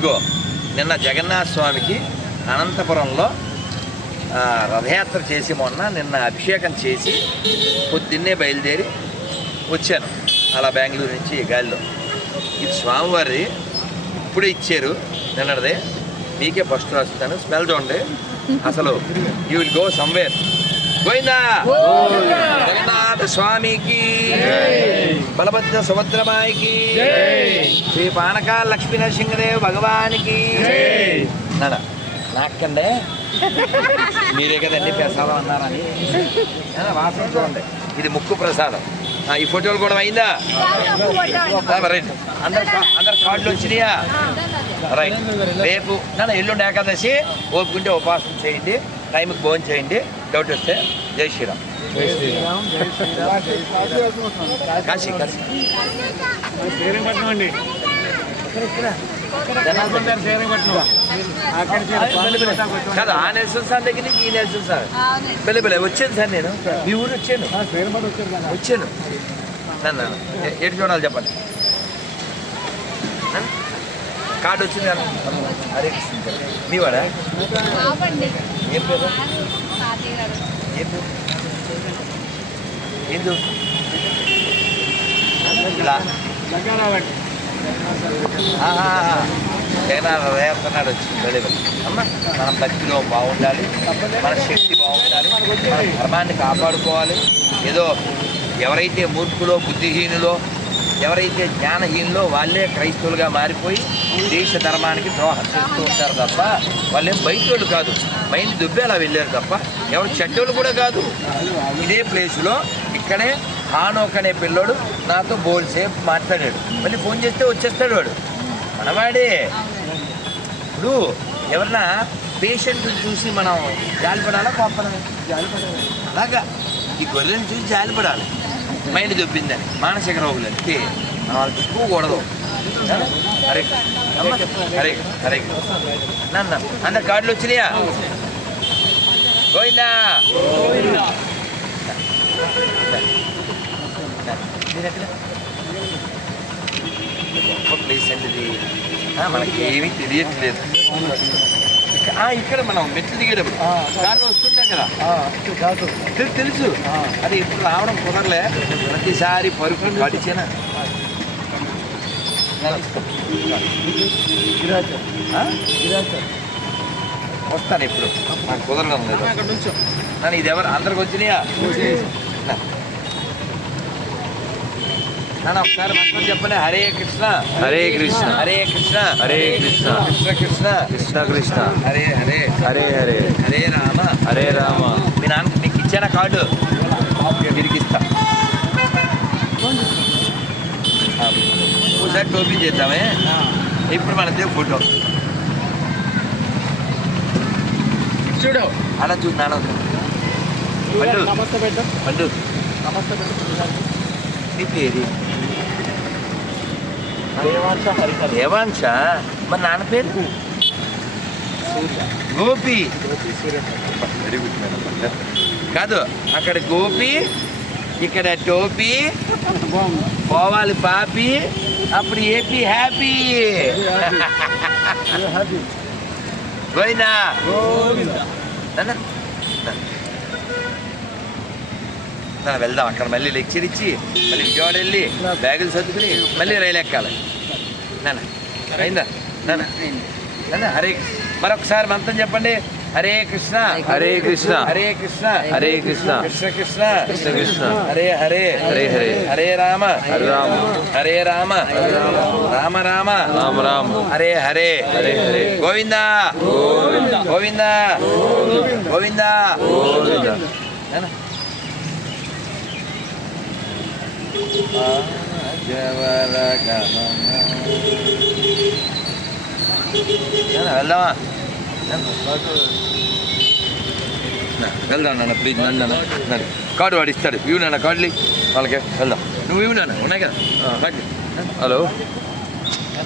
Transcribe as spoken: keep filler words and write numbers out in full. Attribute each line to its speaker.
Speaker 1: ఇదిగో నిన్న జగన్నాథ స్వామికి అనంతపురంలో రథయాత్ర చేసి మొన్న నిన్న అభిషేకం చేసి పొద్దున్నే బయలుదేరి వచ్చాను అలా బెంగళూరు నుంచి గాలిలో. ఇది స్వామివారి ఇప్పుడే ఇచ్చారు నిన్నదే, మీకే ఫస్ట్ రాస్తాను. స్మెల్ చూడండి అసలు. You will go somewhere. Govinda Jagannatha స్వామికి, బలభద్ర సుభద్రమాయికి, శ్రీ పానకాల లక్ష్మీ నరసింహదేవ్ భగవానికి. నాన్న నాకండే మీరే కదండి ప్రసాదం అన్నారని. వాసన చూడండి, ఇది ముక్కు ప్రసాదం. ఈ ఫోటోలు కూడా అయిందా? రైట్. అందరు అందరు కార్డులు వచ్చినాయా? రైట్. రేపు నన్ను ఎల్లుండి ఏకాదశి, ఓపుకుంటే ఉపాసన చేయండి, టైంకి భోజనం చేయండి. డౌట్ వస్తే జై శ్రీరామ్. కాశీ కాశీ కాదు, ఆ నెల్సన్ సార్ దగ్గర నుంచి ఈ నెల్సన్ సార్ పెళ్ళి పెళ్ళి వచ్చాను సార్. నేను మీ ఊరు వచ్చాను వచ్చాను నన్ను ఎటు చూడాలి చెప్పండి. కార్డు వచ్చింది కదా. హరే కృష్ణ. మీ వాడా? ఏం పేరు? ఏం పేరు? ఏం చదువు? ఇలా జగన్నాథ రథయాత్రనాడు వచ్చింది వెళ్ళి అమ్మ. మనం భక్తిలో బాగుండాలి, మన శక్తి బాగుండాలి, మన ధర్మాన్ని కాపాడుకోవాలి. ఏదో ఎవరైతే మూర్ఖులో బుద్ధిహీనులో ఎవరైతే జ్ఞానహీనులో వాళ్ళే క్రైస్తవులుగా మారిపోయి దేశ ధర్మానికి ద్రోహం చేస్తూ ఉంటారు తప్ప వాళ్ళేం బయటోళ్ళు కాదు. మైండ్ దుబ్బేలా వెళ్ళారు తప్ప ఎవరు చెడ్డోళ్ళు కూడా కాదు. ఇదే ప్లేసులో ఇక్కడే హానోక్ అనే పిల్లోడు నాతో బోల్సేపు మాట్లాడాడు. మళ్ళీ ఫోన్ చేస్తే వచ్చేస్తాడు వాడు, మనవాడే. ఇప్పుడు ఎవరన్నా పేషెంట్ చూసి మనం జాలిపడాలా కోపడాలి? జాలిపడాలి. అలాగా ఈ గొర్రెని చూసి జాలిపడాలి. మైండ్ దొబ్బిందని మానసిక రోగులు అంతే, మనం వాళ్ళు తిప్పుకోకూడదు. హరే హరే హరే నన్ను అందరు కార్డులు వచ్చినాయా? గోవిందా గొప్ప ప్లేస్ అండి ఇది. మనకి ఏమీ తెలియట్లేదు. ఇక్కడ మనం మెట్లు దిగేటప్పుడు దారిలో వస్తుంటాం కదా, తెలుసు. అది ఇప్పుడు రావడం కుదరలే. ప్రతిసారి పరుపులు గడిచేనా వస్తాను ఇప్పుడు, నాకు కుదరడం లేదు. నన్ను ఇది ఎవరు అందరికి వచ్చినాయా? నాన్న ఒకసారి మంత్రం చెప్పండి. హరే కృష్ణ
Speaker 2: హరే కృష్ణ
Speaker 1: హరే కృష్ణ
Speaker 2: హరే కృష్ణ
Speaker 1: కృష్ణ కృష్ణ
Speaker 2: కృష్ణ కృష్ణ
Speaker 1: హరే హరే
Speaker 2: హరే హరే
Speaker 1: హరే రామ
Speaker 2: హరే రామ.
Speaker 1: మీ నాన్న మీకు ఇచ్చానా కార్డు? తిరిగిస్తా. ఒకసారి టోపీ చేద్దామే. ఇప్పుడు మన దేవుడు ఫోటో చూడు, అలా చూడు నాన్న. పండు పండు నీ పేరు దేవాంశ. మరి నాన్న పేరు గోపి. Very good madam. కాదు, అక్కడ గోపి, ఇక్కడ టోపీ, పోవాలి పాపి, అప్పుడు ఏపీ హ్యాపీ. గోయినా వెళ్దాం. అక్కడ మళ్ళీ లెక్చర్ ఇచ్చి మళ్ళీ విజయవాడ వెళ్ళి బ్యాగులు సర్దుకుని మళ్ళీ రైలు ఎక్కాలి. నాన్న అయిందా? నాన్న నాన్న హరే. మరొకసారి మంత్రం చెప్పండి. హరే కృష్ణ
Speaker 2: హరే కృష్ణ
Speaker 1: హరే కృష్ణ
Speaker 2: హరే కృష్ణ
Speaker 1: కృష్ణ కృష్ణ
Speaker 2: కృష్ణ కృష్ణ
Speaker 1: హరే హరే
Speaker 2: హరే హరే
Speaker 1: హరే రామ
Speaker 2: హరే రామ
Speaker 1: హరే రామ రామ రామ
Speaker 2: రామ రామ
Speaker 1: హరే హరే
Speaker 2: హరే హరే.
Speaker 1: గోవిందా
Speaker 2: గోవింద
Speaker 1: గోవిందా గోవిందా
Speaker 2: గోవింద.
Speaker 1: వెళ్దామా? వెళ్దాం నాన్న ప్లీజ్. నన్ను నాన్న కార్డు వాడు ఇస్తాడు. ఇవి నాన్న కార్డులు వాళ్ళకి వెళ్దాం. నువ్వు ఇవి నాన్న ఉన్నాయి కదా.
Speaker 2: హలో